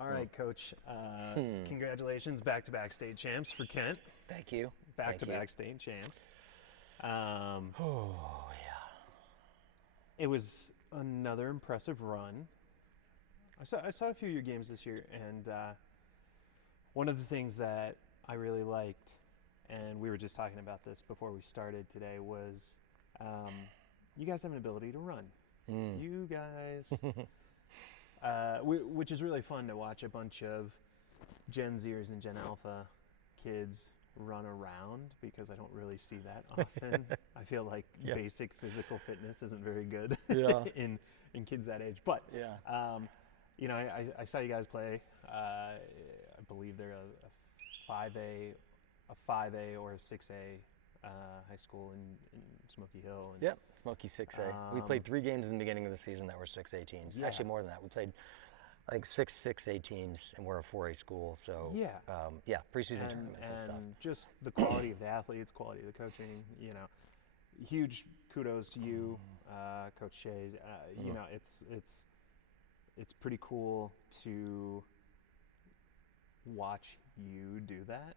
All right, Coach. Congratulations, back-to-back state champs for Kent. Thank you. Back-to-back state champs. Oh, yeah. It was another impressive run. I saw a few of your games this year, and one of the things that I really liked, and we were just talking about this before we started today, was you guys have an ability to run. You guys, which is really fun to watch a bunch of Gen Zers and Gen Alpha kids run around, because I don't really see that often. I feel like basic physical fitness isn't very good in kids that age. But you know, I saw you guys play. I believe they're a 5A or a 6A high school in Smoky Hill. And, Yep, Smoky 6A. We played 3 games in the beginning of the season that were 6A teams. Yeah. Actually, more than that. We played like 6A teams, and we're a 4A school. So preseason tournaments and stuff. And just the quality of the athletes, quality of the coaching. You know, huge kudos to you, Coach Shays. You know, it's pretty cool to watch you do that.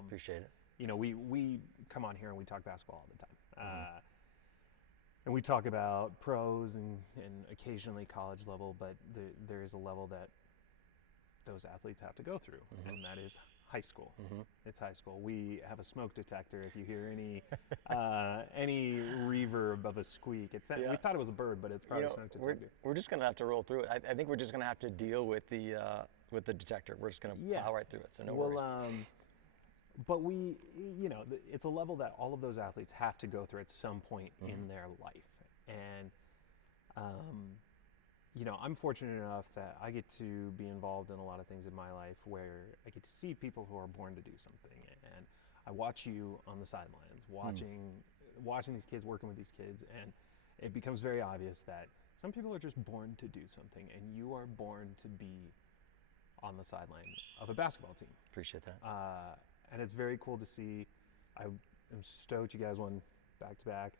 Appreciate it. You know, we come on here and we talk basketball all the time. And we talk about pros and occasionally college level, but there is a level that those athletes have to go through, and that is high school. It's high school. We have a smoke detector. If you hear any reverb of a squeak, we thought it was a bird, but it's probably a smoke detector. We're just going to have to roll through it. I think we're just going to have to deal with the detector. We're just going to plow right through it, so no worries. But you know, it's a level that all of those athletes have to go through at some point in their life. And, you know, I'm fortunate enough that I get to be involved in a lot of things in my life where I get to see people who are born to do something. And I watch you on the sidelines, watching these kids, working with these kids, and it becomes very obvious that some people are just born to do something, and you are born to be on the sideline of a basketball team. Appreciate that. And it's very cool to see. I am stoked you guys won back-to-back.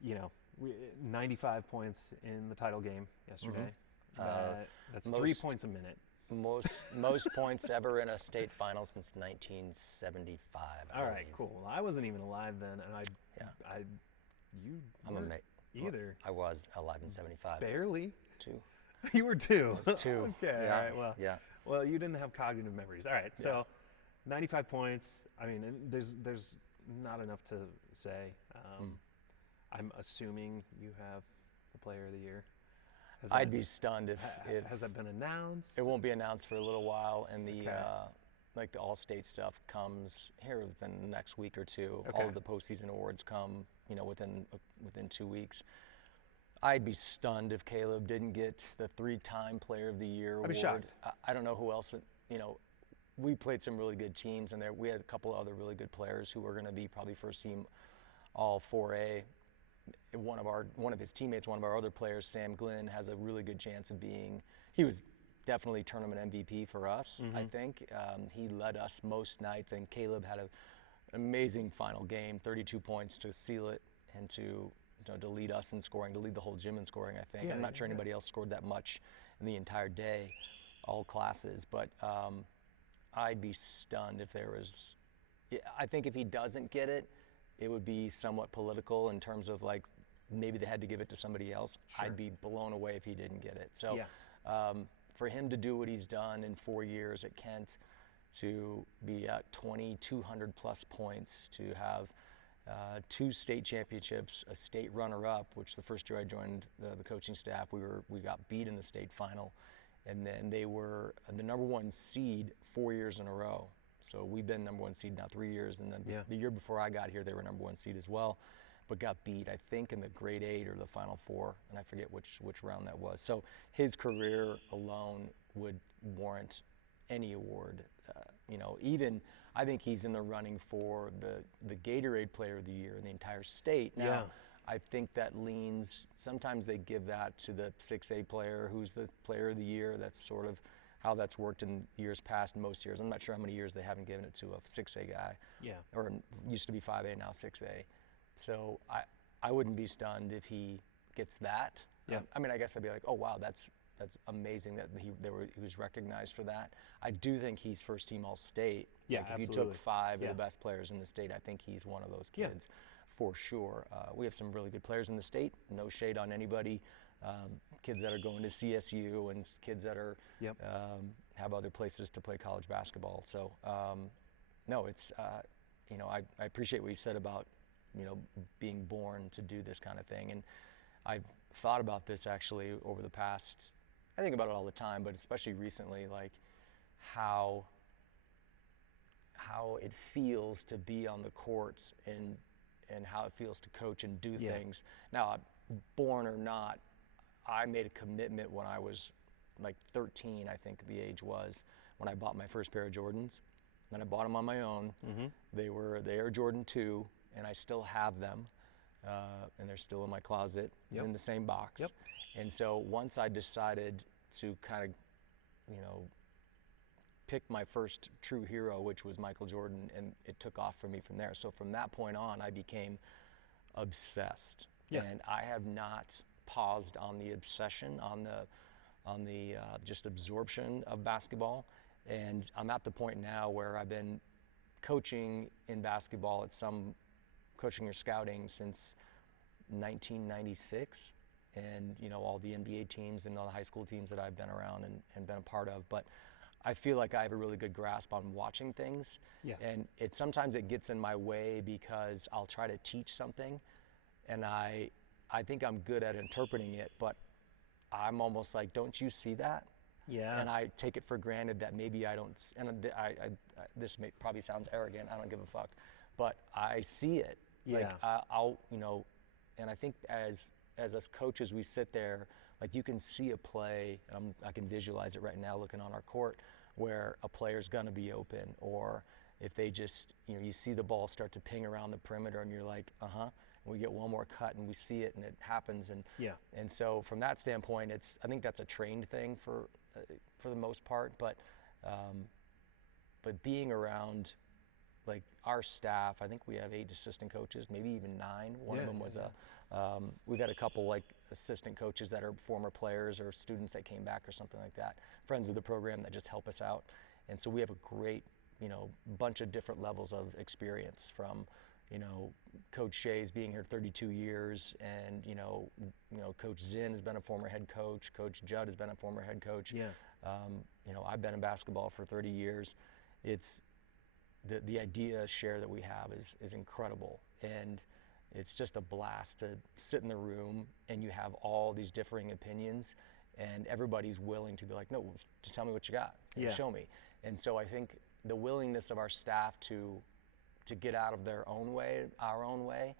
You know, 95 points in the title game yesterday. That's 3 points a minute. Most points ever in a state final since 1975. All right, cool. Well, I wasn't even alive then, and you weren't either. I was alive in 75. Barely. 2. You were 2. I was 2. Okay. All right. Well, you didn't have cognitive memories. All right. So, 95 points. I mean, there's not enough to say. I'm assuming you have the Player of the Year. I'd be stunned if has that been announced? It won't be announced for a little while, and the like the all-state stuff comes here within the next week or two. Okay. All of the postseason awards come, you know, within 2 weeks. I'd be stunned if Caleb didn't get the 3-time Player of the Year award. I'd be shocked. I don't know who else. You know, we played some really good teams, and we had a couple of other really good players who were going to be probably first team all 4A. One of his teammates, one of our other players, Sam Glynn, has a really good chance of being. He was definitely tournament MVP for us. I think he led us most nights, and Caleb had an amazing final game, 32 points to seal it and to lead us in scoring, to lead the whole gym in scoring. I think I'm not sure anybody else scored that much in the entire day, all classes, but. I'd be stunned if there was. I think if he doesn't get it, it would be somewhat political in terms of like maybe they had to give it to somebody else. Sure. I'd be blown away if he didn't get it. So for him to do what he's done in 4 years at Kent, to be at 2,200 plus points, to have 2 state championships, a state runner-up, which the first year I joined the coaching staff, we got beat in the state final. And then they were the number 1 seed 4 years in a row. So we've been number 1 seed now 3 years. And then the year before I got here, they were number 1 seed as well, but got beat, I think, in the grade 8 or the Final Four. And I forget which round that was. So his career alone would warrant any award. You know, even I think he's in the running for the Gatorade Player of the Year in the entire state. Now, I think that leans, sometimes they give that to the 6A player who's the Player of the Year. That's sort of how that's worked in years past, most years. I'm not sure how many years they haven't given it to a 6A guy. Or used to be 5A, now 6A. So I wouldn't be stunned if he gets that. I mean, I guess I'd be like, oh, wow, that's that's amazing that he was recognized for that. I do think he's first team All-State. Yeah, like if you absolutely. took 5 Yeah. of the best players in the state, I think he's one of those Yeah. kids for sure. We have some really good players in the state. No shade on anybody. Kids that are going to CSU and kids that are Yep. have other places to play college basketball. So no, it's you know, I appreciate what you said about, you know, being born to do this kind of thing. And I've thought about this actually over the past, I think about it all the time, but especially recently, like how it feels to be on the courts and how it feels to coach and do Yeah. things. Now, born or not, I made a commitment when I was like 13, I think the age was, when I bought my first pair of Jordans. And I bought them on my own. Mm-hmm. They were the Air Jordan 2, and I still have them. And they're still in my closet, Yep. in the same box. Yep. And so once I decided to kind of, you know, pick my first true hero, which was Michael Jordan, and it took off for me from there. So from that point on, I became obsessed. Yeah. And I have not paused on the obsession, on the just absorption of basketball. And I'm at the point now where I've been coaching in basketball at some coaching or scouting since 1996, and you know, all the NBA teams and all the high school teams that I've been around and been a part of. But I feel like I have a really good grasp on watching things. Yeah. And sometimes it gets in my way because I'll try to teach something, and I think I'm good at interpreting it, but I'm almost like, don't you see that? Yeah. And I take it for granted that maybe I don't, and this probably sounds arrogant, I don't give a fuck, but I see it. Yeah. Like I'll, you know, and I think as us coaches, we sit there, like you can see a play, I can visualize it right now looking on our court, where a player's gonna be open, or if they just, you know, you see the ball start to ping around the perimeter and you're like, uh-huh, and we get one more cut and we see it and it happens. And Yeah. and so from that standpoint, I think that's a trained thing for the most part, but being around like our staff, I think we have 8 assistant coaches, maybe even 9. One of them was we've got a couple like assistant coaches that are former players or students that came back or something like that, friends of the program that just help us out. And so we have a great, you know, bunch of different levels of experience, from, you know, Coach Shea's being here 32 years, and you know, Coach Zinn has been a former head coach. Coach Judd has been a former head coach. Yeah. You know, I've been in basketball for 30 years. It's the idea share that we have is incredible, and it's just a blast to sit in the room and you have all these differing opinions, and everybody's willing to be like, no, just tell me what you got. Yeah. Show me. And so I think the willingness of our staff to get out of their own way, our own way,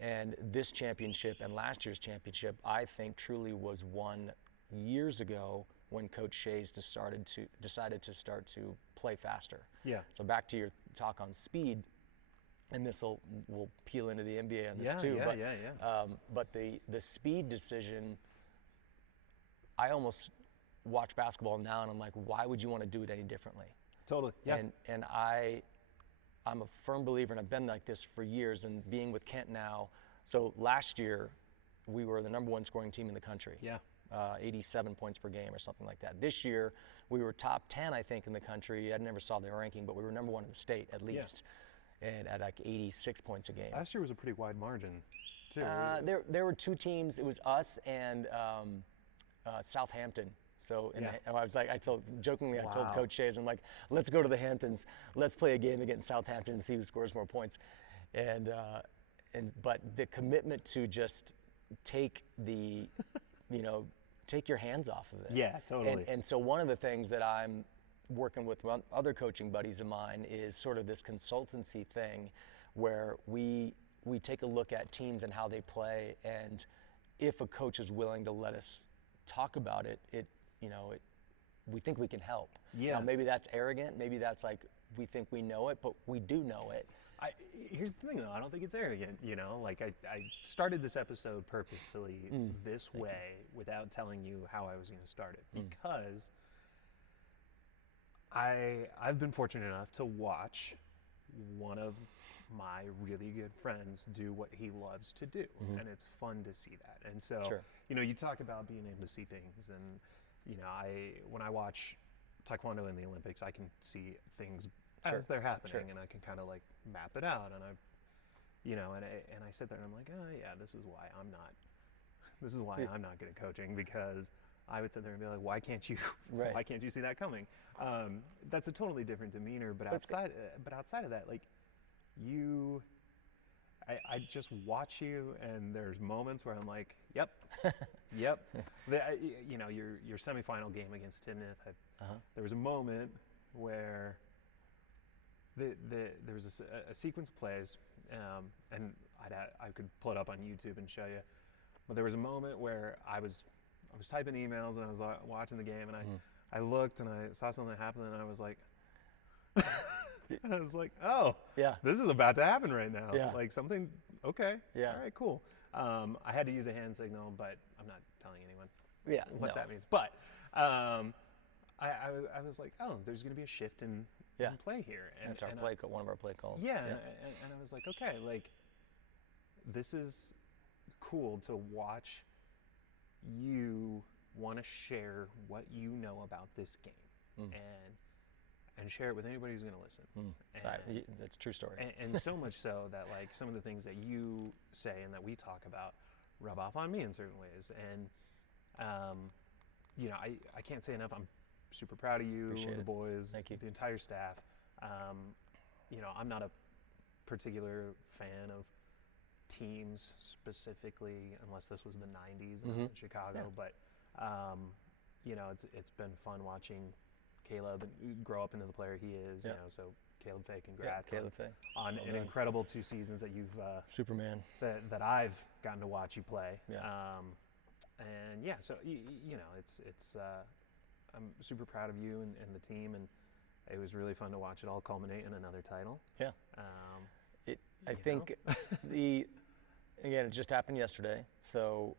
and this championship and last year's championship, I think truly was won years ago when Coach Shea's decided to start to play faster. Yeah. So back to your talk on speed, and this will peel into the NBA on this too. Yeah. But the speed decision, I almost watch basketball now and I'm like, why would you want to do it any differently? Totally. Yeah. And I'm a firm believer, and I've been like this for years, and being with Kent now. So last year, we were the #1 scoring team in the country. Yeah. 87 points per game or something like that. This year, we were top 10, I think, in the country. I never saw their ranking, but we were #1 in the state at least, and at like 86 points a game. Last year was a pretty wide margin, too. There were 2 teams. It was us and Southampton. So I was like, I told Coach Shea's, I'm like, let's go to the Hamptons, let's play a game against Southampton and see who scores more points, but the commitment to just take the, you know, take your hands off of it. Yeah, totally. And so one of the things that I'm working with other coaching buddies of mine is sort of this consultancy thing, where we take a look at teams and how they play, and if a coach is willing to let us talk about it, we think we can help. Yeah. Now, maybe that's arrogant. Maybe that's like we think we know it, but we do know it. Here's the thing, though. I don't think it's arrogant. You know, like I started this episode purposefully this way without telling you how I was going to start it, because I've been fortunate enough to watch one of my really good friends do what he loves to do, and it's fun to see that. And so, Sure. you know, you talk about being able to see things, and when I watch Taekwondo in the Olympics, I can see things Sure. as they're happening, Sure. and I can kind of like map it out, and I sit there and I'm like, oh yeah, this is why I'm not good at coaching, because I would sit there and be like, why can't you Right. why can't you see that coming? That's a totally different demeanor, but outside of that, like I just watch you, and there's moments where I'm like, yep, yep. Your semifinal game against Tidnith, there was a moment where there was a sequence of plays, and I could pull it up on YouTube and show you, but there was a moment where I was typing emails and I was watching the game, and I looked and I saw something happen, and I was like, and I was like, oh, Yeah. this is about to happen right now. Yeah. Like something, okay, Yeah. all right, cool. I had to use a hand signal, but I'm not telling anyone Yeah. what no. that means. But I was like, oh, there's going to be a shift in play here. And That's one of our play calls. Yeah, and I was like, okay, like this is cool to watch you want to share what you know about this game, and share it with anybody who's going to listen. That's a true story. And so much so that like some of the things that you say and that we talk about rub off on me in certain ways. And I can't say enough. I'm super proud of you, Appreciate the it. boys, Thank you. the entire staff. I'm not a particular fan of teams specifically, unless this was the 90s and I was in Chicago. Yeah. But it's been fun watching Caleb grow up into the player he is. Yeah. So Caleb Fay, congrats Caleb Fay. on Well an done. incredible 2 seasons that you've Superman. that I've gotten to watch you play. Yeah. And yeah, so it's I'm super proud of you and the team, and it was really fun to watch it all culminate in another title. Yeah. I think again, it just happened yesterday. So,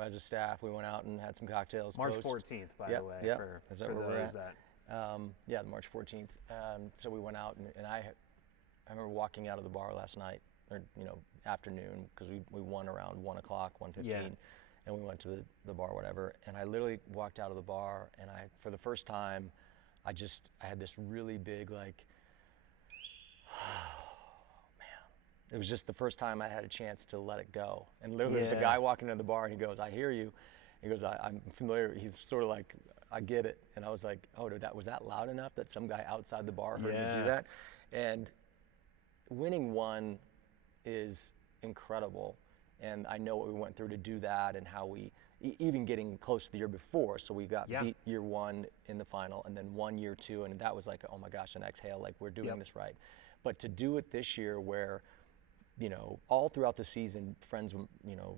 as a staff, we went out and had some cocktails. March post. 14th, by Yep, the way, yep. for Is that for where we're those at? that. March 14th. So we went out, and I remember walking out of the bar last night, or afternoon, because we won around 1 o'clock, 1:15, Yeah. and we went to the bar, whatever. And I literally walked out of the bar, and for the first time, I had this really big like, it was just the first time I had a chance to let it go. And literally there's a guy walking into the bar, and he goes, I hear you. He goes, I'm familiar. He's sort of like, I get it. And I was like, oh, was that loud enough that some guy outside the bar heard me do that? And winning one is incredible. And I know what we went through to do that, and how we, even getting close to the year before. So we got beat year 1 in the final, and then won year 2. And that was like, oh my gosh, an exhale, like we're doing this right. But to do it this year where, all throughout the season, friends,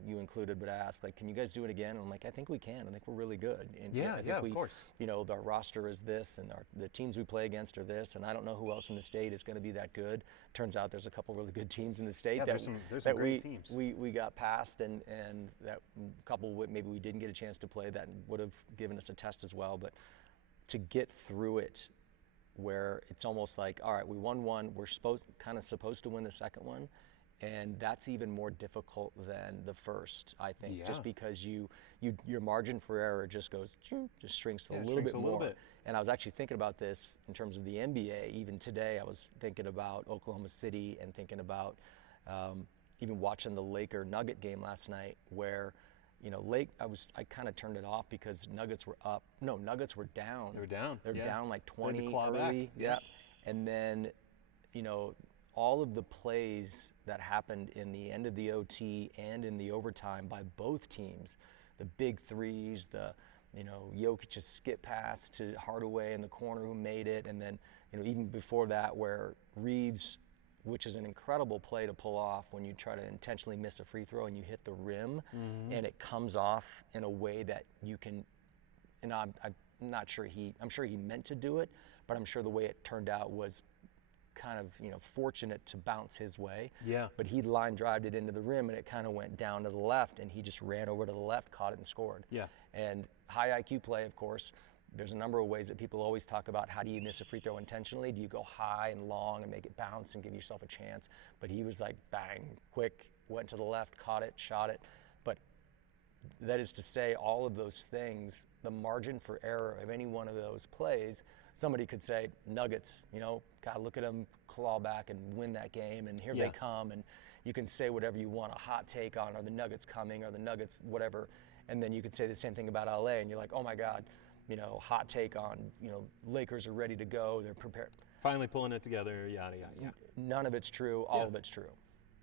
you included, would ask, like, can you guys do it again? And I'm like, I think we can. I think we're really good. And I think of course. Our roster is this, and the teams we play against are this, and I don't know who else in the state is going to be that good. Turns out there's a couple really good teams in the state Yeah, that there's some great teams. We got past, and that couple maybe we didn't get a chance to play that would have given us a test as well. But to get through it, where it's almost like, all right, we won one, we're supposed to win the second one. And that's even more difficult than the first, I think, just because your margin for error just shrinks a little bit more. And I was actually thinking about this in terms of the NBA. Even today, I was thinking about Oklahoma City, and thinking about even watching the Laker Nugget game last night, where I kind of turned it off because Nuggets were up. No, Nuggets were down. They were down. They're down like 20 claw early. back. Yeah. And then, all of the plays that happened in the end of the OT and in the overtime by both teams, the big threes, the Jokic's skip pass to Hardaway in the corner who made it, and then even before that where Reeves, which is an incredible play to pull off when you try to intentionally miss a free throw and you hit the rim, and it comes off in a way that you can, and I'm not sure I'm sure he meant to do it, but I'm sure the way it turned out was kind of fortunate to bounce his way. Yeah. But he line drived it into the rim, and it kind of went down to the left, and he just ran over to the left, caught it, and scored. Yeah. And high IQ play, of course. There's a number of ways that people always talk about, how do you miss a free throw intentionally? Do you go high and long and make it bounce and give yourself a chance? But he was like, bang, quick, went to the left, caught it, shot it. But that is to say, all of those things, the margin for error of any one of those plays, somebody could say, Nuggets, God, look at them claw back and win that game, and here they come, and you can say whatever you want, a hot take on, are the Nuggets coming, or the Nuggets whatever, and then you could say the same thing about LA, and you're like, oh my God, hot take on, Lakers are ready to go, they're prepared. Finally pulling it together, yada, yada, yada. None of it's true, all of it's true.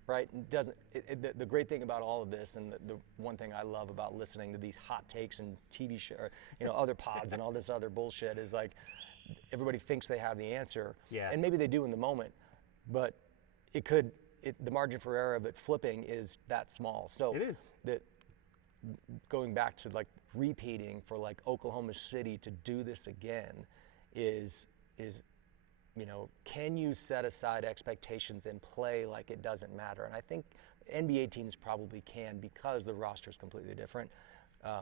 Right? The great thing about all of this, and the one thing I love about listening to these hot takes and TV show, other pods and all this other bullshit is like, everybody thinks they have the answer, and maybe they do in the moment, but the margin for error of it flipping is that small. So it is. Going back to like repeating for like Oklahoma City to do this again is can you set aside expectations and play like it doesn't matter? And I think NBA teams probably can, because the roster is completely different,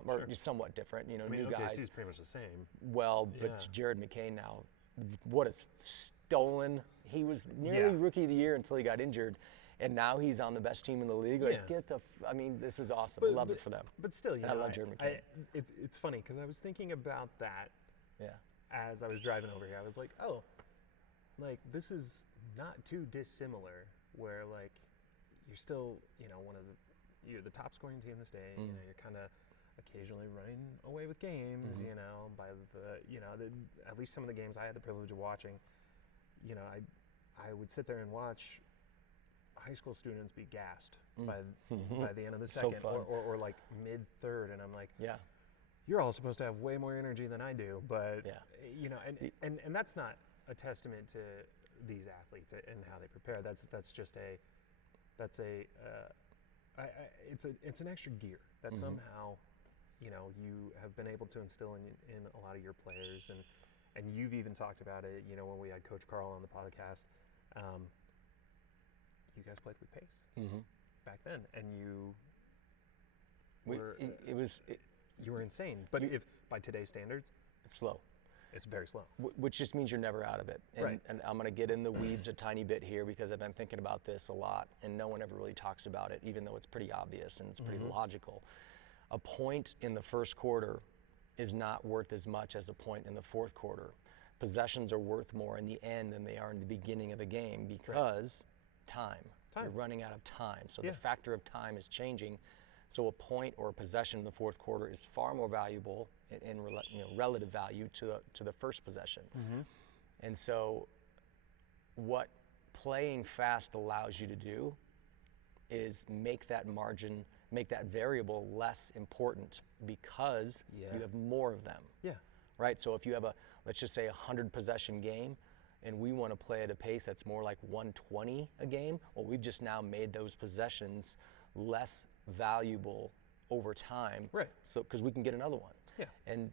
or somewhat different. New guys. OKC's pretty much the same. Well, but Jared McCain now, what a stolen. He was nearly rookie of the year until he got injured, and now he's on the best team in the league. Like, this is awesome. I love it for them. But still, I love Jared McCain. It's funny because I was thinking about that. Yeah. As I was driving over here, I was like, oh. Like, this is not too dissimilar, where like you're still you're the top scoring team in the state. You're kind of occasionally running away with games. By at least some of the games I had the privilege of watching. I would sit there and watch high school students be gassed by the end of the second, or like mid third, and I'm like, you're all supposed to have way more energy than I do, but and that's not a testament to these athletes and how they prepare. That's just it's an extra gear that somehow you have been able to instill in a lot of your players, and you've even talked about it when we had Coach Carl on the podcast. You guys played with pace back then, and you were insane. But if by today's standards, it's slow. It's very slow. Which just means you're never out of it. And I'm going to get in the weeds a tiny bit here, because I've been thinking about this a lot, and no one ever really talks about it, even though it's pretty obvious and it's pretty logical. A point in the first quarter is not worth as much as a point in the fourth quarter. Possessions are worth more in the end than they are in the beginning of a game, because time. You're running out of time. So the factor of time is changing. So a point or a possession in the fourth quarter is far more valuable in relative value to the first possession. And so what playing fast allows you to do is make that margin, make that variable less important, because you have more of them. Right? So if you have let's just say 100 possession game, and we want to play at a pace that's more like 120 a game, well, we've just now made those possessions less valuable over time, so because we can get another one, and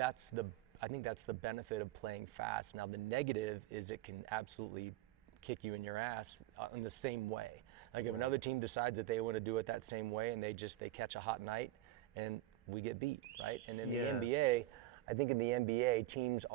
I think that's the benefit of playing fast. Now the negative is it can absolutely kick you in your ass in the same way. Like if another team decides that they want to do it that same way, and they catch a hot night, and we get beat, right? And in the NBA, I think in the NBA teams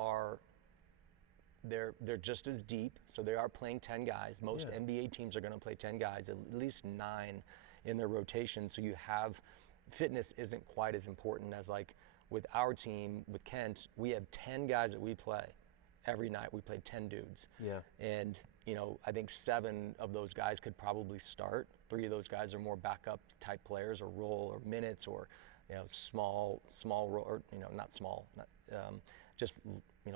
they're just as deep, so they are playing 10 guys. Most NBA teams are going to play 10 guys, at least 9 in their rotation, so you have fitness isn't quite as important as like with our team, with Kent, we have 10 guys that we play every night. We played 10 dudes. And I think 7 of those guys could probably start. 3 of those guys are more backup type players, or role, or minutes, or small role, or not small, just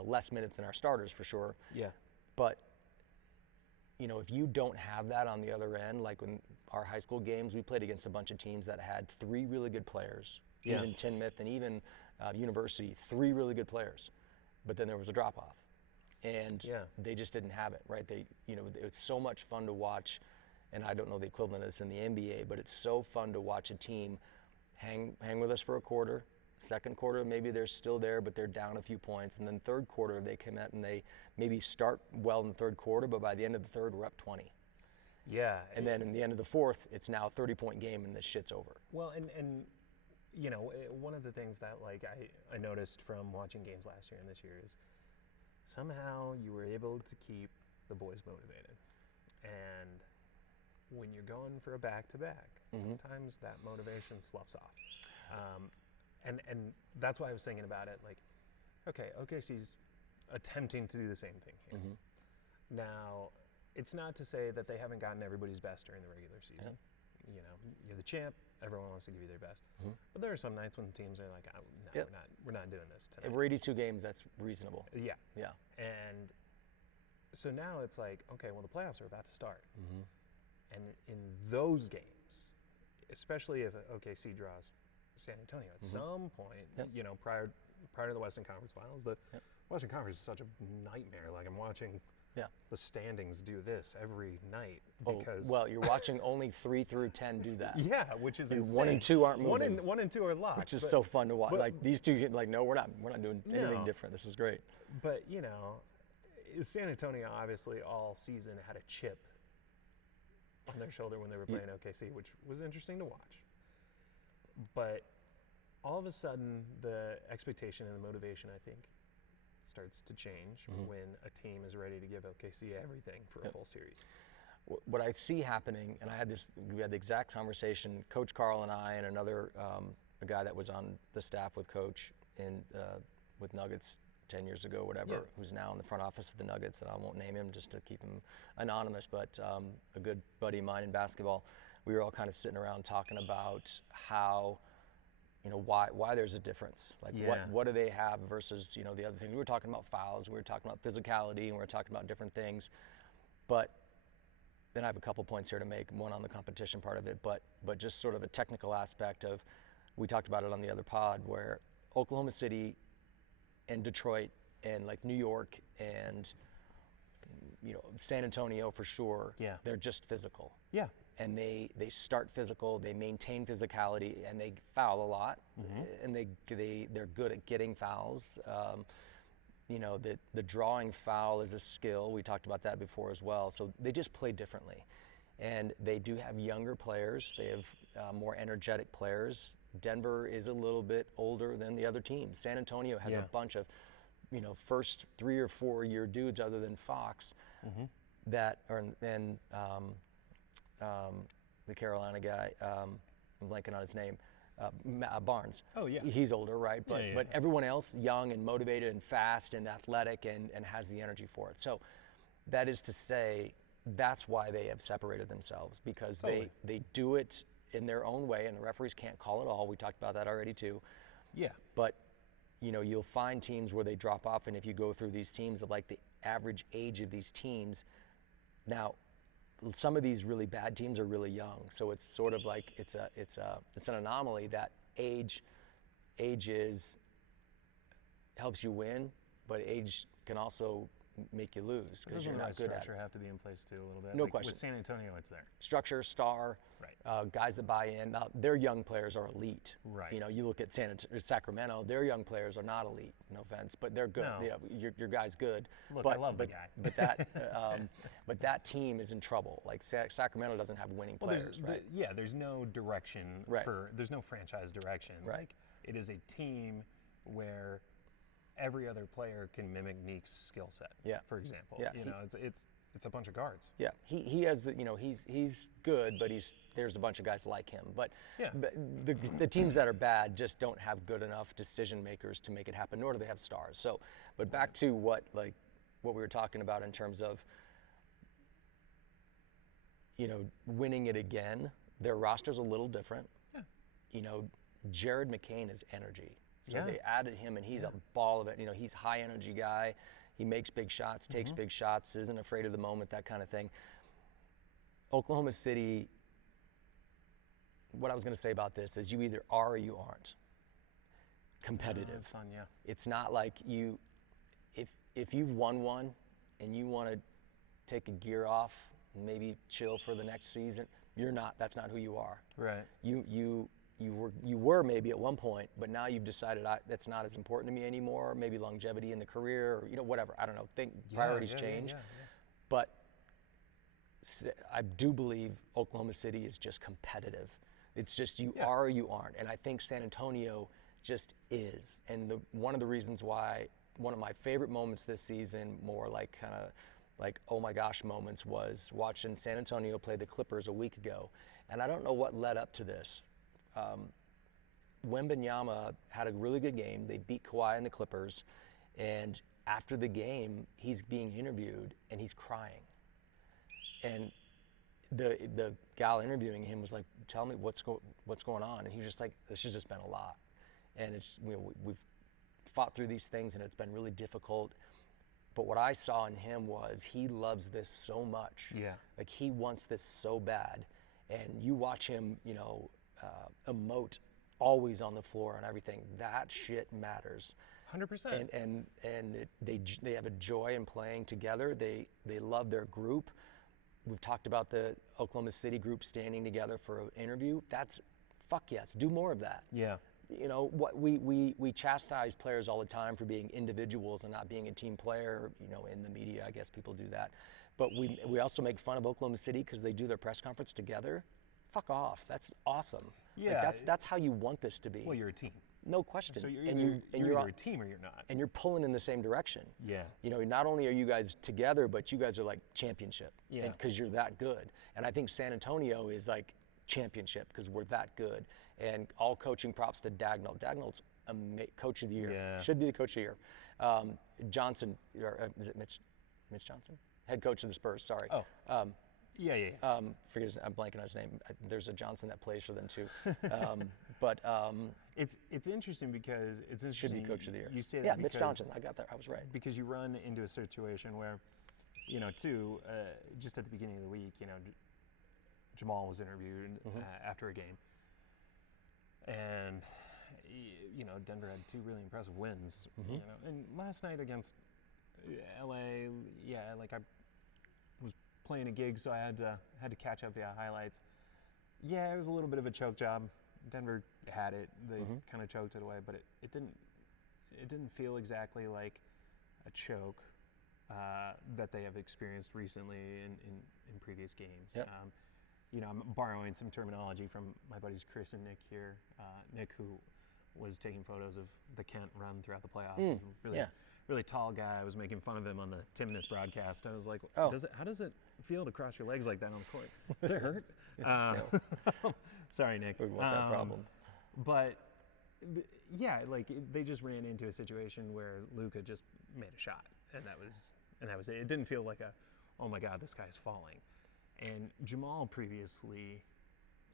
less minutes than our starters for sure. But if you don't have that on the other end, like when our high school games, we played against a bunch of teams that had 3 really good players, even Tinmouth and even University, 3 really good players, but then there was a drop off, and they just didn't have it, right? It's so much fun to watch, and I don't know the equivalent of this in the NBA, but it's so fun to watch a team hang with us for a quarter. Second quarter, maybe they're still there, but they're down a few points. And then third quarter, they come out and they maybe start well in the third quarter, but by the end of the third, we're up 20. And then in the end of the fourth, it's now a 30-point game, and the shit's over. Well, and one of the things that like I noticed from watching games last year and this year is somehow you were able to keep the boys motivated. And when you're going for a back-to-back, sometimes that motivation sloughs off. And that's why I was thinking about it. Like, okay, OKC's attempting to do the same thing here. Now, it's not to say that they haven't gotten everybody's best during the regular season. You know, you're the champ. Everyone wants to give you their best. But there are some nights when teams are like, oh, no, we're not doing this tonight. If we're 82 games, that's reasonable. Yeah. Yeah. And so now it's like, okay, well, the playoffs are about to start. And in those games, especially if OKC draws San Antonio at some point, you know, prior to the Western Conference Finals, the Western Conference is such a nightmare. Like, I'm watching the standings do this every night because well, you're watching only 3 through 10 do that. Yeah, which is insane. 1 and 2 aren't moving. One and two are locked, which is so fun to watch. Like these two get like, no, we're not doing anything different. This is great. But you know, San Antonio obviously all season had a chip on their shoulder when they were playing OKC, which was interesting to watch. But all of a sudden, the expectation and the motivation, I think, starts to change when a team is ready to give OKC everything for a full series. What I see happening, and we had the exact conversation, Coach Carl and I and another a guy that was on the staff with Coach with Nuggets 10 years ago, whatever, who's now in the front office of the Nuggets, and I won't name him just to keep him anonymous, but a good buddy of mine in basketball. We were all kind of sitting around talking about how, you know, why there's a difference. Like what do they have versus, you know, the other thing. We were talking about fouls, we were talking about physicality, and we were talking about different things. But then I have a couple points here to make, one on the competition part of it, but just sort of a technical aspect of, we talked about it on the other pod, where Oklahoma City and Detroit and like New York and, you know, San Antonio for sure, they're just physical. Yeah. And they start physical, they maintain physicality, and they foul a lot, and they're good at getting fouls. You know, the drawing foul is a skill. We talked about that before as well. So they just play differently. And they do have younger players. They have more energetic players. Denver is a little bit older than the other teams. San Antonio has a bunch of, you know, first 3 or 4 year dudes other than Fox that are, and the Carolina guy, I'm blanking on his name, Barnes. Oh, yeah. He's older, right? But everyone else, young and motivated and fast and athletic and has the energy for it. So that is to say, that's why they have separated themselves, because they do it in their own way, and the referees can't call it all. We talked about that already too. Yeah. But, you know, you'll find teams where they drop off, and if you go through these teams of like the average age of these teams, now, some of these really bad teams are really young, so it's sort of like it's an anomaly that age helps you win, but age can also make you lose because you're not good at it. Structure have to be in place too a little bit. No question. With San Antonio, it's there. Structure, star, guys that buy in. Now, their young players are elite. Right. You know, you look at Sacramento, their young players are not elite. No offense, but they're good. No. Your guy's good. Look, I love the guy. But that team is in trouble. Like Sacramento doesn't have winning players, right? There's no direction there's no franchise direction. Right. Like, it is a team where every other player can mimic Neek's skill set. Yeah. For example. Yeah. You know, it's a bunch of guards. Yeah. He has the, you know, he's good, but there's a bunch of guys like him. But the teams that are bad just don't have good enough decision makers to make it happen, nor do they have stars. So, but back to what we were talking about in terms of, you know, winning it again. Their roster's a little different. Yeah. You know, Jared McCain is energy. So they added him, and he's a ball of it. You know, he's a high energy guy. He makes big shots, takes big shots, isn't afraid of the moment, that kind of thing. Oklahoma City, what I was going to say about this is you either are or you aren't competitive. That's fun, yeah. It's not like if you've won one and you want to take a gear off and maybe chill for the next season, that's not who you are. Right. You were maybe at one point, but now you've decided that's not as important to me anymore. Maybe longevity in the career, or, you know, whatever. I don't know. Priorities change. But I do believe Oklahoma City is just competitive. It's just you are or you aren't. And I think San Antonio just is. And one of the reasons why, one of my favorite moments this season, more like kind of like oh my gosh moments, was watching San Antonio play the Clippers a week ago. And I don't know what led up to this. Wembanyama had a really good game. They beat Kawhi and the Clippers, and after the game, he's being interviewed and he's crying. And the gal interviewing him was like, "Tell me what's going on," and he was just like, "This has just been a lot, and it's we've fought through these things and it's been really difficult." But what I saw in him was he loves this so much. Yeah. Like he wants this so bad, and you watch him, emote always on the floor and everything. That shit matters. 100%. They have a joy in playing together. They love their group. We've talked about the Oklahoma City group standing together for an interview. That's fuck yes. Do more of that. Yeah. What we chastise players all the time for being individuals and not being a team player. In the media, I guess people do that. But we also make fun of Oklahoma City because they do their press conference together. Fuck off. That's awesome. Yeah. Like that's how you want this to be. Well, you're a team. No question. So you're you're either a team or you're not. and you're pulling in the same direction. Yeah. Not only are you guys together, but you guys are like championship. Yeah. Because you're that good. And I think San Antonio is like championship because we're that good. And all coaching props to Dagnall. Dagnall's coach of the year. Yeah. Should be the coach of the year. Johnson, or is it Mitch Johnson? Head coach of the Spurs. Sorry. Oh. Yeah. I'm blanking on his name. There's a Johnson that plays for them too. It's interesting because it's interesting. Should be coach of the year. You say that yeah, because, Mitch Johnson. I got that. I was right. Because you run into a situation where, just at the beginning of the week, Jamal was interviewed after a game, and Denver had 2 really impressive wins. And last night against LA, I was playing a gig, so I had to catch up the highlights. Yeah, it was a little bit of a choke job. Denver had it. They kind of choked it away, but it didn't feel exactly like a choke that they have experienced recently in previous games. Yep. I'm borrowing some terminology from my buddies Chris and Nick here. Nick, who was taking photos of the Kent run throughout the playoffs. Really tall guy. I was making fun of him on the 10-minute broadcast. I was like, how does it feel to cross your legs like that on the court? Does it hurt? Sorry, Nick. We want that problem. But yeah, they just ran into a situation where Luka just made a shot, and that was it. It didn't feel like oh my God, this guy's falling. And Jamal previously,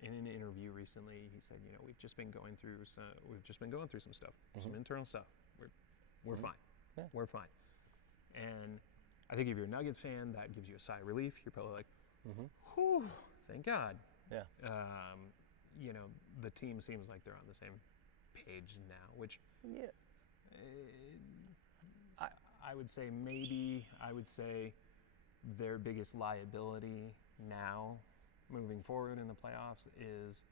in an interview recently, he said, we've just been going through some stuff, some internal stuff. We're fine. Yeah. We're fine. And I think if you're a Nuggets fan, that gives you a sigh of relief. You're probably like, whew, thank God. Yeah. The team seems like they're on the same page now, which I would say their biggest liability now moving forward in the playoffs is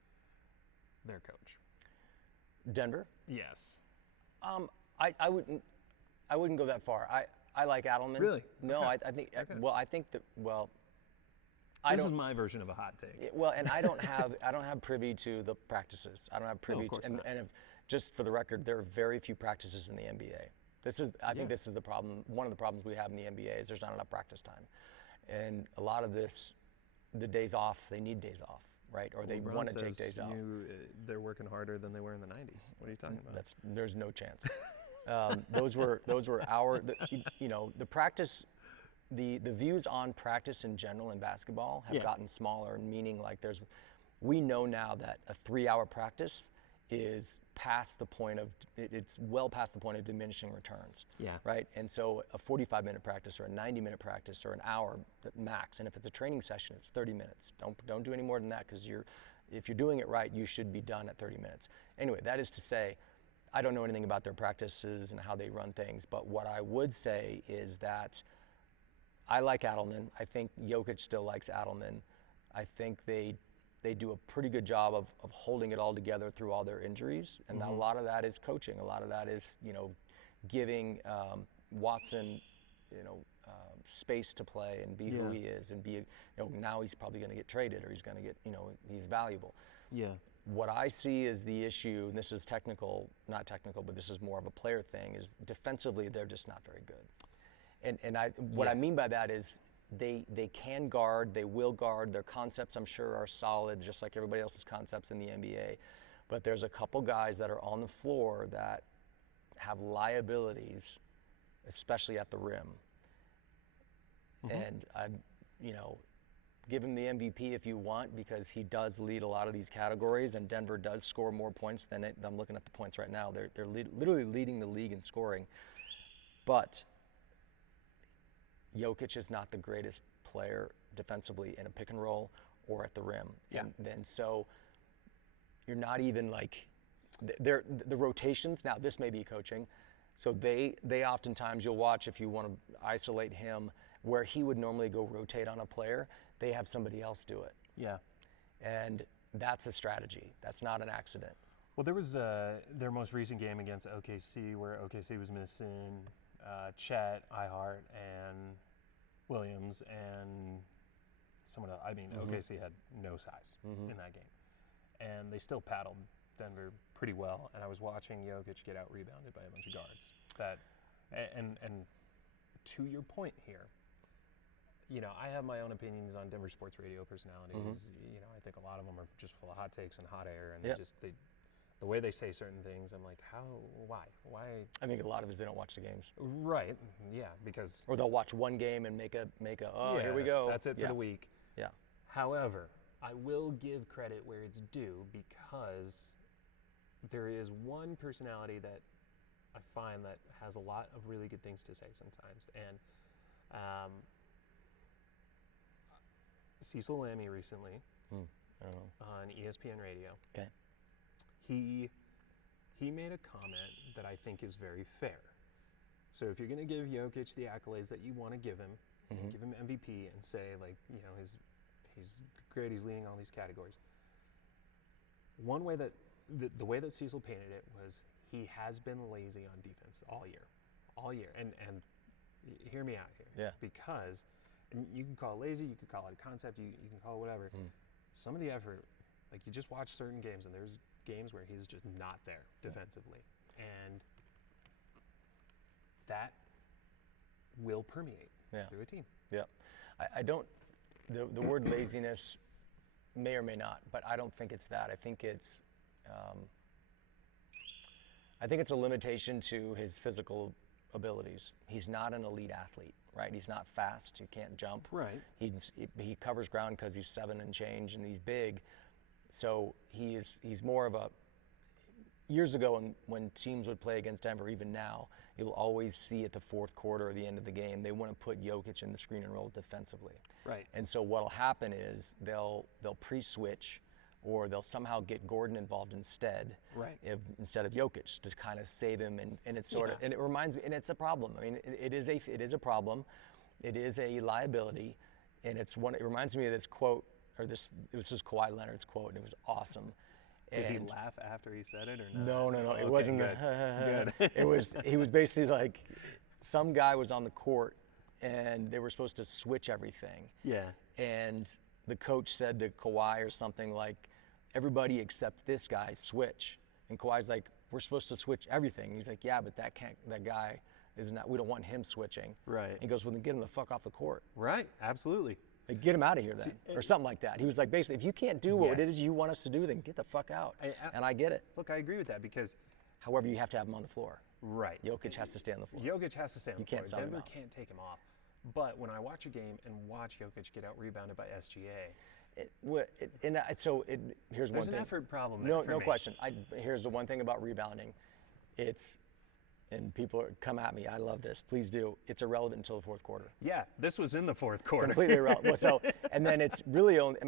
their coach. Denver? Yes. I wouldn't go that far. I like Adelman. Really? No, Okay. I think Okay. I think that This is my version of a hot take. Well, and I don't have privy to the practices. I don't have privy course to, not. and just for the record, there are very few practices in the NBA. I think this is the problem. One of the problems we have in the NBA is there's not enough practice time, and a lot of this, the days off, they need days off, right? Or they want to take days off. They're working harder than they were in the 90s. What are you talking about? There's no chance. Those were the practice. The views on practice in general in basketball have gotten smaller, meaning we know now that a 3-hour practice is past the point of, it's well past the point of diminishing returns. Yeah. Right? And so a 45-minute practice or a 90-minute practice or an hour max, and if it's a training session, it's 30 minutes. Don't do any more than that, because if you're doing it right, you should be done at 30 minutes. Anyway, that is to say, I don't know anything about their practices and how they run things, but what I would say is that I like Adelman. I think Jokic still likes Adelman. I think they do a pretty good job of holding it all together through all their injuries, and a lot of that is coaching. A lot of that is giving Watson space to play and be who he is, and be now he's probably going to get traded, or he's going to get he's valuable. Yeah. What I see is the issue, and this is not technical, but this is more of a player thing, is defensively they're just not very good. And what I mean by that is they can guard, they will guard. Their concepts, I'm sure, are solid, just like everybody else's concepts in the NBA. But there's a couple guys that are on the floor that have liabilities, especially at the rim. And give him the MVP if you want, because he does lead a lot of these categories, and Denver does score more points than it. I'm looking at the points right now. They're literally leading the league in scoring. But Jokic is not the greatest player defensively in a pick and roll or at the rim. Yeah. And then so you're not even like the rotations. Now this may be coaching. So they oftentimes, you'll watch, if you want to isolate him, where he would normally go rotate on a player, they have somebody else do it. Yeah. And that's a strategy. That's not an accident. Well, there was their most recent game against OKC where OKC was missing Chet, Ihart, and Williams, and someone else. I mean, OKC had no size in that game. And they still paddled Denver pretty well. And I was watching Jokic get out rebounded by a bunch of guards. And to your point here, I have my own opinions on Denver sports radio personalities. I think a lot of them are just full of hot takes and hot air, and the way they say certain things, I'm like, why? I think a lot of us, they don't watch the games. Right, yeah, because... Or they'll watch one game and make a here we go. That's it for the week. Yeah. However, I will give credit where it's due, because there is one personality that I find that has a lot of really good things to say sometimes, and Cecil Lammey recently on ESPN Radio. Okay. He made a comment that I think is very fair. So if you're going to give Jokic the accolades that you want to give him, give him MVP and say, like, he's great, he's leading all these categories. One way that the way that Cecil painted it was he has been lazy on defense all year. And hear me out here. Yeah. Because you can call it lazy, you can call it a concept, you can call it whatever. Some of the effort, like, you just watch certain games, and there's games where he's just not there defensively. And that will permeate through a team. Yeah. I don't, the word laziness may or may not, but I don't think it's that. I think it's a limitation to his physical abilities. He's not an elite athlete, right? He's not fast. He can't jump. Right. He covers ground because he's 7 and change and he's big. So he's more of a, years ago when teams would play against Denver, even now, you'll always see at the fourth quarter or the end of the game, they want to put Jokic in the screen and roll defensively. Right. And so what'll happen is they'll pre-switch, or they'll somehow get Gordon involved instead, instead of Jokic, to kind of save him. And it's sort of, and it reminds me, and it's a problem. I mean, it is a problem. It is a liability, and it reminds me of this quote, it was just Kawhi Leonard's quote, and it was awesome. Did he laugh after he said it or not? No. Okay, it wasn't good. Good. He was basically like, some guy was on the court and they were supposed to switch everything. Yeah. And the coach said to Kawhi or something like, everybody except this guy switch. And Kawhi's like, we're supposed to switch everything. And he's like, yeah, but that guy is not, we don't want him switching. Right. And he goes, well, then get him the fuck off the court. Right, absolutely. Like, get him out of here then, or something like that. He was like, basically, if you can't do what it is you want us to do, then get the fuck out. And I get it. Look, I agree with that, because... However, you have to have him on the floor. Right. Jokic has to stay on the floor. Jokic has to stay on the floor. You can't sub him Denver out. can't take him off. But when I watch a game and watch Jokic get out rebounded by SGA... Here's one thing. There's an effort problem there No question. Here's the one thing about rebounding. And people come at me, I love this, please do. It's irrelevant until the fourth quarter. Yeah, this was in the fourth quarter. Completely irrelevant. And then it's really only,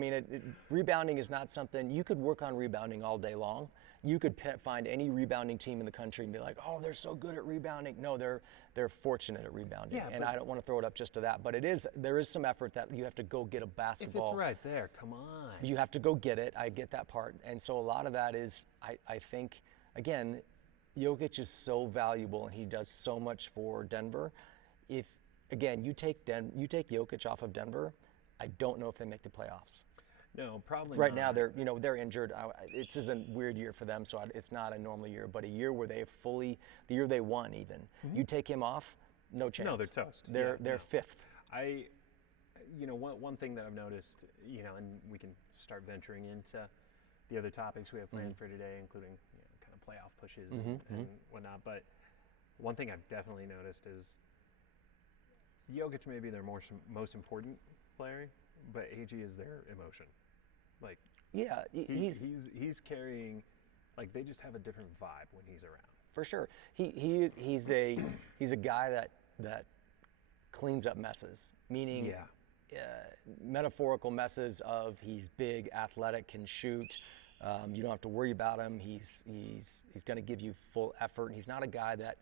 rebounding is not something, you could work on rebounding all day long. You could find any rebounding team in the country and be like, oh, they're so good at rebounding. No, they're fortunate at rebounding. Yeah, and I don't want to throw it up just to that, but there is some effort that you have to go get a basketball. If it's right there, come on. You have to go get it. I get that part. And so a lot of that is, I think, again, Jokic is so valuable and he does so much for Denver. If, again, you take Jokic off of Denver, I don't know if they make the playoffs. No, probably right not. Now they're injured. This is a weird year for them, so it's not a normal year, but a year where the year they won even. You take him off, no chance. No, they're toast. They're fifth. One thing that I've noticed, and we can start venturing into the other topics we have planned for today, including kind of playoff pushes and whatnot. But one thing I've definitely noticed is Jokic may be their most important player, but AG is their emotion. Like, yeah, he's carrying, like, they just have a different vibe when he's around. For sure. He's a guy that cleans up messes, meaning metaphorical messes of he's big, athletic, can shoot. You don't have to worry about him. He's going to give you full effort. He's not a guy that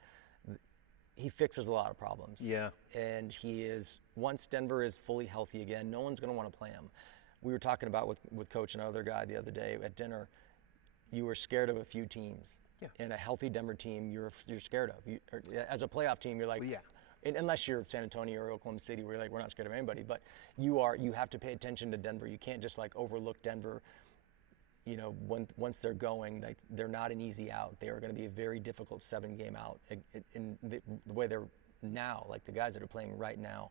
he fixes a lot of problems. Yeah. And he is, once Denver is fully healthy again, no one's going to want to play him. We were talking about with Coach and another guy the other day at dinner. You were scared of a few teams. Yeah. And a healthy Denver team, you're scared of. As a playoff team, you're like, unless you're San Antonio or Oklahoma City, where you're like, we're not scared of anybody. But you have to pay attention to Denver. You can't just like overlook Denver. You know, once they're going, like, they're not an easy out. They are going to be a very difficult 7-game out. In the way they're now, like the guys that are playing right now,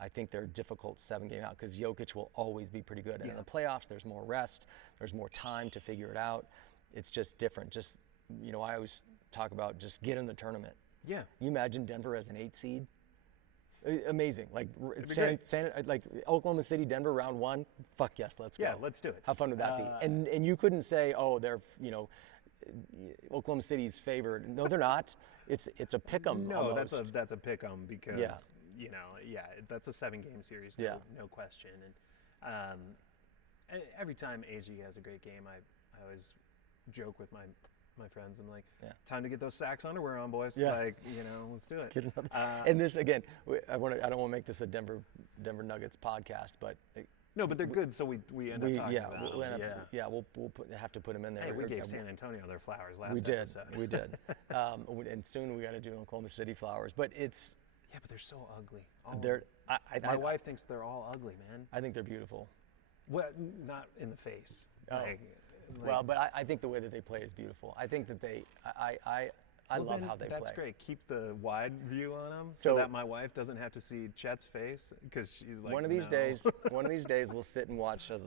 I think they're a difficult 7-game out because Jokic will always be pretty good. And in the playoffs, there's more rest. There's more time to figure it out. It's just different. Just, I always talk about just get in the tournament. Yeah. You imagine Denver as an 8 seed? Amazing. Like like Oklahoma City, Denver, round 1. Fuck yes, let's go. Yeah, let's do it. How fun would that be? And you couldn't say, oh, they're Oklahoma City's favored. No, they're not. It's a pick 'em. No, almost. that's a pick 'em because that's a 7-game series. No question. And every time AG has a great game, I always joke with my friends. I'm like, time to get those Saks underwear on, boys. Yeah. Like, let's do it. And this again, I don't want to make this a Denver Nuggets podcast, but no, but they're good, so we end up talking about them. We'll have to put them in there. Hey, we gave San Antonio their flowers last episode. We did. And soon we got to do Oklahoma City flowers, but it's. Yeah, but they're so ugly. My wife thinks they're all ugly, man. I think they're beautiful. Well, not in the face. Oh. Well, but I think the way that they play is beautiful. I think that I love how they play. That's great. Keep the wide view on them so that my wife doesn't have to see Chet's face because she's like, one of these days we'll sit and watch as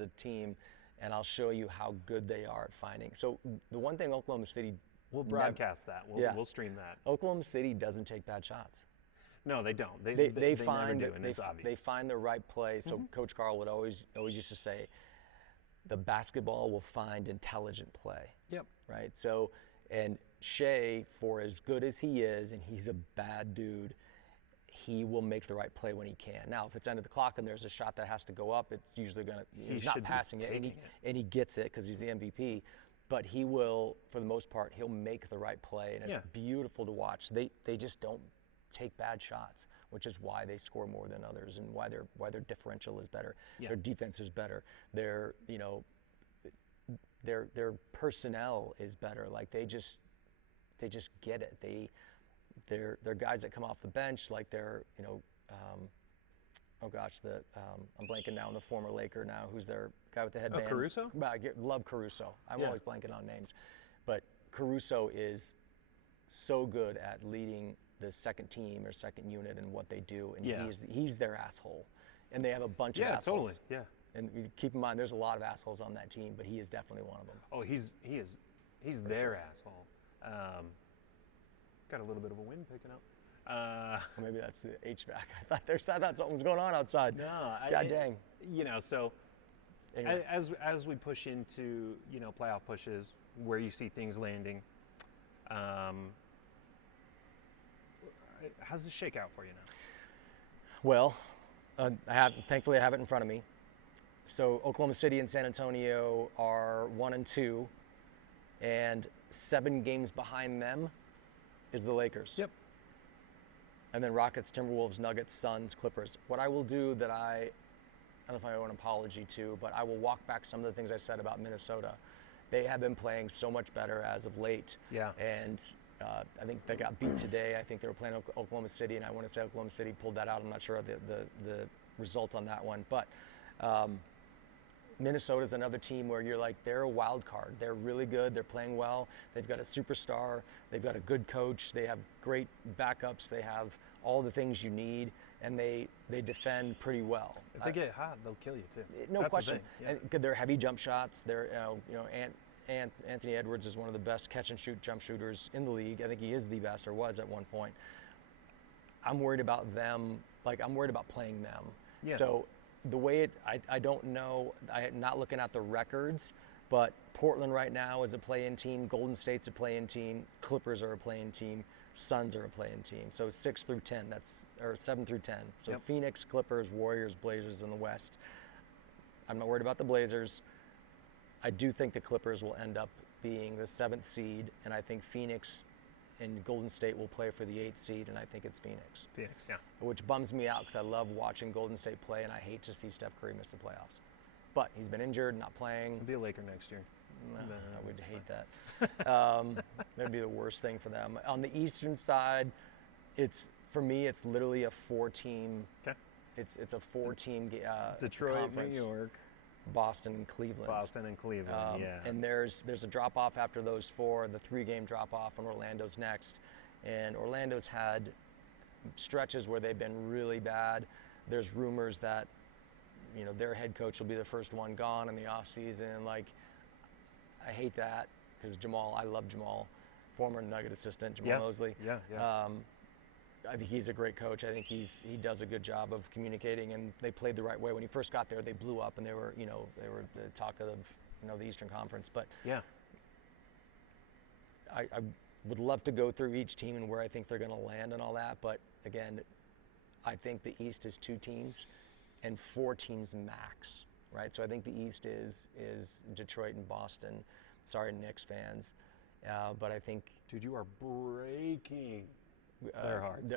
a team, and I'll show you how good they are at finding. So the one thing Oklahoma City. We'll broadcast that. We'll stream that. Oklahoma City doesn't take bad shots. No, they don't. They find never do, and it's obvious. They find the right play. So Coach Carl would always used to say, the basketball will find intelligent play. Yep. Right. So, and Shea, for as good as he is, and he's a bad dude, he will make the right play when he can. Now, if it's end of the clock and there's a shot that has to go up, it's usually gonna. He's not passing it, and he gets it because he's the MVP. But he will, for the most part, he'll make the right play, and it's beautiful to watch. They just don't take bad shots, which is why they score more than others and why their differential is better. Their defense is better. Their personnel is better. Like they just get it. They're guys that come off the bench, like they're I'm blanking now on the former Laker now, who's their guy with the headband. Caruso? I love Caruso. I'm always blanking on names. But Caruso is so good at leading the second team or second unit and what they do, and he's their asshole. And they have a bunch of assholes. Yeah, totally. And keep in mind, there's a lot of assholes on that team, but he is definitely one of them. Oh, he's their asshole. Got a little bit of a wind picking up. Or maybe that's the HVAC. I thought something was going on outside. No, God dang. So anyway. as we push into playoff pushes, where you see things landing, how's this shake out for you now? Well, thankfully I have it in front of me. So Oklahoma City and San Antonio are 1-2, and 7 games behind them is the Lakers. Yep. And then Rockets, Timberwolves, Nuggets, Suns, Clippers. What I will do that I don't know if I owe an apology to, but I will walk back some of the things I said about Minnesota. They have been playing so much better as of late. Yeah. And I think they got beat today. I think they were playing Oklahoma City, and I want to say Oklahoma City pulled that out. I'm not sure of the result on that one. But Minnesota's another team where you're like, they're a wild card. They're really good. They're playing well. They've got a superstar. They've got a good coach. They have great backups. They have all the things you need, and they defend pretty well. If they get hot, they'll kill you too. No That's question. The thing. And they're heavy jump shots. They're Anthony Edwards is one of the best catch and shoot jump shooters in the league. I think he is the best, or was at one point. I'm worried about them. Like, I'm worried about playing them. Yeah. So the way I don't know. I'm not looking at the records, but Portland right now is a play-in team. Golden State's a play-in team. Clippers are a play-in team. Suns are a play-in team. So 6 through 10. Or 7 through 10. So Phoenix, Clippers, Warriors, Blazers in the West. I'm not worried about the Blazers. I do think the Clippers will end up being the 7th seed, and I think Phoenix and Golden State will play for the 8th seed, and I think it's Phoenix. Phoenix, yeah. Which bums me out because I love watching Golden State play, and I hate to see Steph Curry miss the playoffs. But he's been injured, not playing. He'll be a Laker next year. No, I would hate that. That'd be the worst thing for them. On the Eastern side, for me, it's literally a 4-team. Okay. It's a 4-team Detroit, conference. New York, Boston and Cleveland. Boston and Cleveland, yeah. And there's a drop-off after those 4, the 3-game drop-off, and Orlando's next. And Orlando's had stretches where they've been really bad. There's rumors that, their head coach will be the first one gone in the offseason. Like, I hate that because I love Jamal, former Nugget assistant, Jamal Mosley. Yeah. I think he's a great coach. I think he does a good job of communicating, and they played the right way. When he first got there, they blew up, and they were the talk of the Eastern Conference. But yeah, I would love to go through each team and where I think they're going to land and all that. But again, I think the East is 2 teams and 4 teams max, right? So I think the East is Detroit and Boston. Sorry, Knicks fans, but I think. Dude, you are breaking. Their hearts.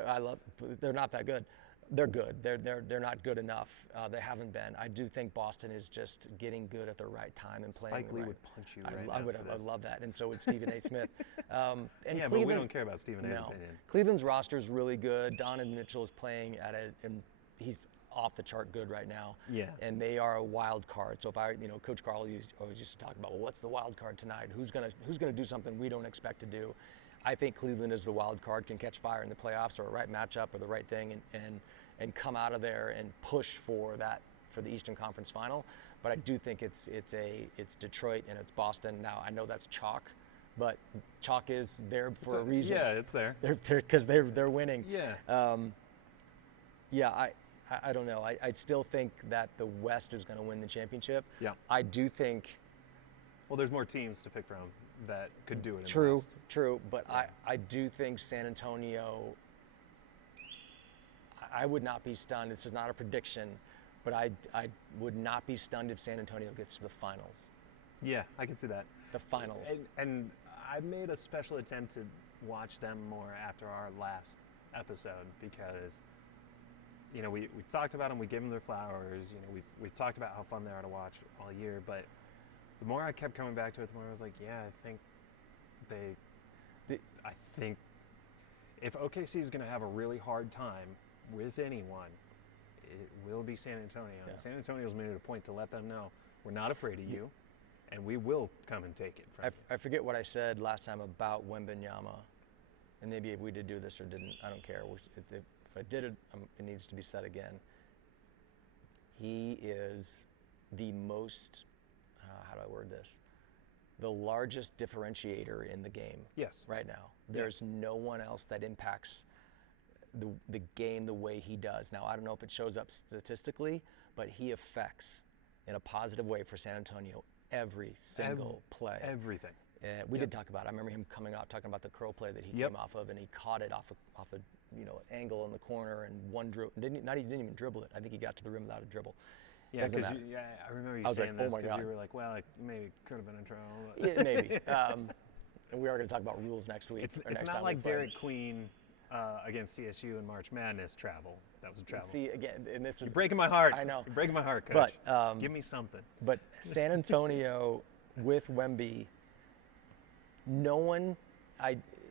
They're not that good. They're good. They're not good enough. They haven't been. I do think Boston is just getting good at the right time and playing. Spike Lee would punch you right now. I love that, and so would Stephen A. Smith. And yeah, Cleveland, but we don't care about Stephen A's opinion. Cleveland's roster is really good. Donovan Mitchell is playing and he's off the chart good right now. Yeah. And they are a wild card. So if Coach Carl always used to talk about, well, what's the wild card tonight? Who's gonna do something we don't expect to do? I think Cleveland is the wild card, can catch fire in the playoffs or a right matchup or the right thing and come out of there and push for the Eastern Conference Final. But I do think it's Detroit and it's Boston. Now I know that's chalk, but chalk is there for a reason. Yeah, it's there. Because they're winning. Yeah. I don't know. I still think that the West is going to win the championship. Yeah. I do think. Well, there's more teams to pick from that could do it. True. But yeah. I do think San Antonio. I would not be stunned. This is not a prediction, but I would not be stunned if San Antonio gets to the finals. Yeah, I can see that. The finals. And I made a special attempt to watch them more after our last episode because, we talked about them, we gave them their flowers, we've talked about how fun they are to watch all year, but the more I kept coming back to it, the more I was like, yeah, I think if OKC is going to have a really hard time with anyone, it will be San Antonio. Yeah. San Antonio's made it a point to let them know we're not afraid of you, and we will come and take it from you. I forget what I said last time about Wembanyama, and maybe if we did do this or didn't, I don't care. If I did it, it needs to be said again. He is the most, how do I word this? The largest differentiator in the game. Yes. Right now. There's no one else that impacts the game the way he does. Now, I don't know if it shows up statistically, but he affects in a positive way for San Antonio every single play. Everything. We did talk about it. I remember him coming out talking about the curl play that he came off of, and he caught it off a angle in the corner and one dribble. He didn't even dribble it. I think he got to the rim without a dribble. Yeah, because I remember you saying this because you were like, well, maybe could have been in trouble. Yeah, maybe. And we are going to talk about rules next week. It's not like Derek Queen against CSU in March Madness travel. That was a travel. See, again, and this is... You're breaking my heart. I know. You're breaking my heart, Coach. But, give me something. But San Antonio with Wemby, no one...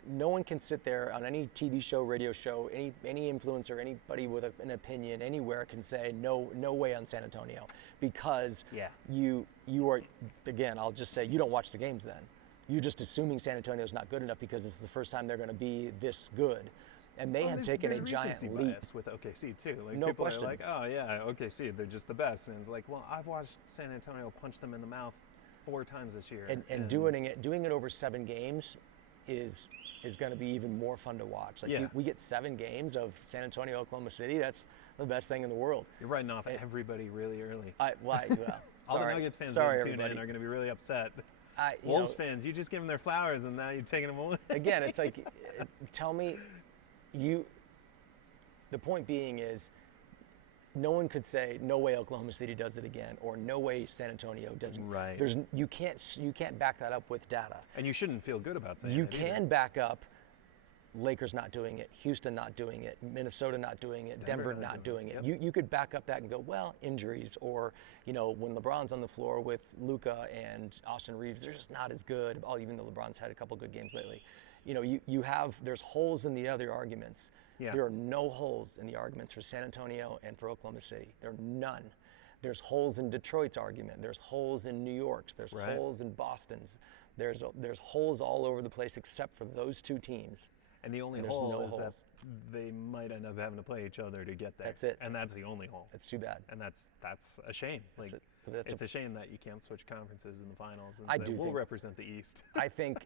no one can sit there on any TV show, radio show, any influencer, anybody with an opinion anywhere can say no way on San Antonio, because you are, again, I'll just say, you don't watch the games then. You're just assuming San Antonio's not good enough because it's the first time they're going to be this good. And they have taken a giant leap. With OKC too. Like, no people question. are like, oh yeah, OKC, they're just the best. And it's like, well, I've watched San Antonio punch them in the mouth 4 times this year. And doing it over 7 games is going to be even more fun to watch. Like, we get 7 games of San Antonio, Oklahoma City. That's the best thing in the world. You're writing off everybody really early. All the Nuggets fans that tune in are going to be really upset. Wolves fans, you just give them their flowers and now you're taking them away. Again, it's like, tell me, the point being is, no one could say no way Oklahoma City does it again, or no way San Antonio does it. Right. You can't back that up with data. And you shouldn't feel good about saying you that can back up Lakers not doing it, Houston not doing it, Minnesota not doing it, Denver not doing it. Yep. You could back up that and go, well, injuries, or when LeBron's on the floor with Luka and Austin Reeves, they're just not as good. Even though LeBron's had a couple good games lately. There's holes in the other arguments. Yeah. There are no holes in the arguments for San Antonio and for Oklahoma City. There are none. There's holes in Detroit's argument. There's holes in New York's. There's holes in Boston's. There's holes all over the place except for those 2 teams. And the only hole is that they might end up having to play each other to get there. That's it. And that's the only hole. That's too bad. And that's a shame. It's a shame that you can't switch conferences in the finals and say, we'll represent the East. I think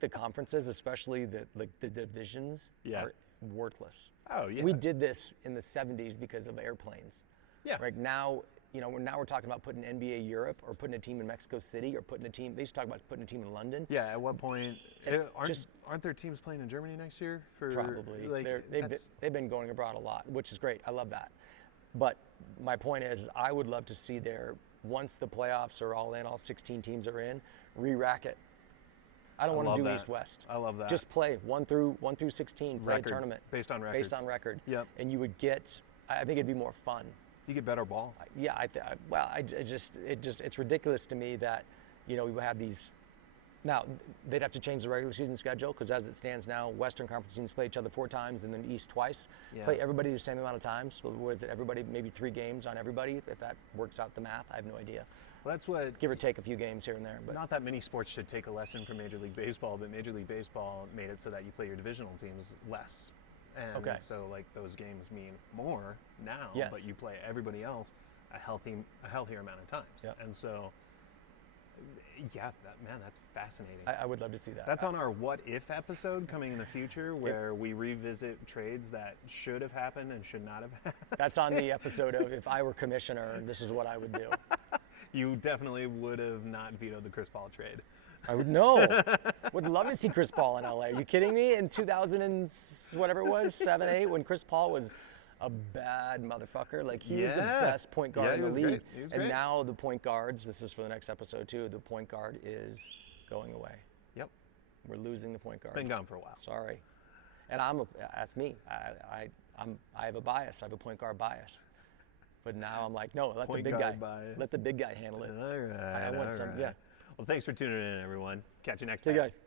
the conferences, especially the divisions, are worthless. Oh yeah. We did this in the 70s because of airplanes. Yeah. Right now, we're talking about putting NBA Europe, or putting a team in Mexico City, or putting a team. They used to talk about putting a team in London. Yeah. At what point? Aren't there teams playing in Germany next year? Probably. They've been going abroad a lot, which is great. I love that. But my point is, I would love to see once the playoffs are all in, all 16 teams are in, re-rack it. I don't want to do East-West. I love that. Just play 1 through 16, play a tournament. Based on record. Based on record. Yep. And you would get, I think it'd be more fun. You get better ball. Yeah, it's ridiculous to me that, we would have these. Now, they'd have to change the regular season schedule, because as it stands now, Western Conference teams play each other 4 times and then East twice. Yeah. Play everybody the same amount of times. So what is it, everybody, maybe 3 games on everybody, if that works out the math? I have no idea. Well, that's what... Give or take a few games here and there. But not that many sports should take a lesson from Major League Baseball, but Major League Baseball made it so that you play your divisional teams less. And so those games mean more now, but you play everybody else a healthier amount of times. Yep. And so... Yeah, that's fascinating. I would love to see that. That's on our What If episode coming in the future, where we revisit trades that should have happened and should not have happened. That's on the episode of If I Were Commissioner, This Is What I Would Do. You definitely would have not vetoed the Chris Paul trade. I would know. Would love to see Chris Paul in LA. Are you kidding me? In 2000 and whatever it was, 7, 8, when Chris Paul was a bad motherfucker. Like, he was the best point guard in the league. And now the point guards, this is for the next episode too, the point guard is going away. Yep. We're losing the point guard. It's been gone for a while. Sorry. And that's me. I have a bias. I have a point guard bias. But now I'm like, no, let the big guy handle it. All right. I want some. Yeah. Well, thanks for tuning in, everyone. Catch you next time. See you guys.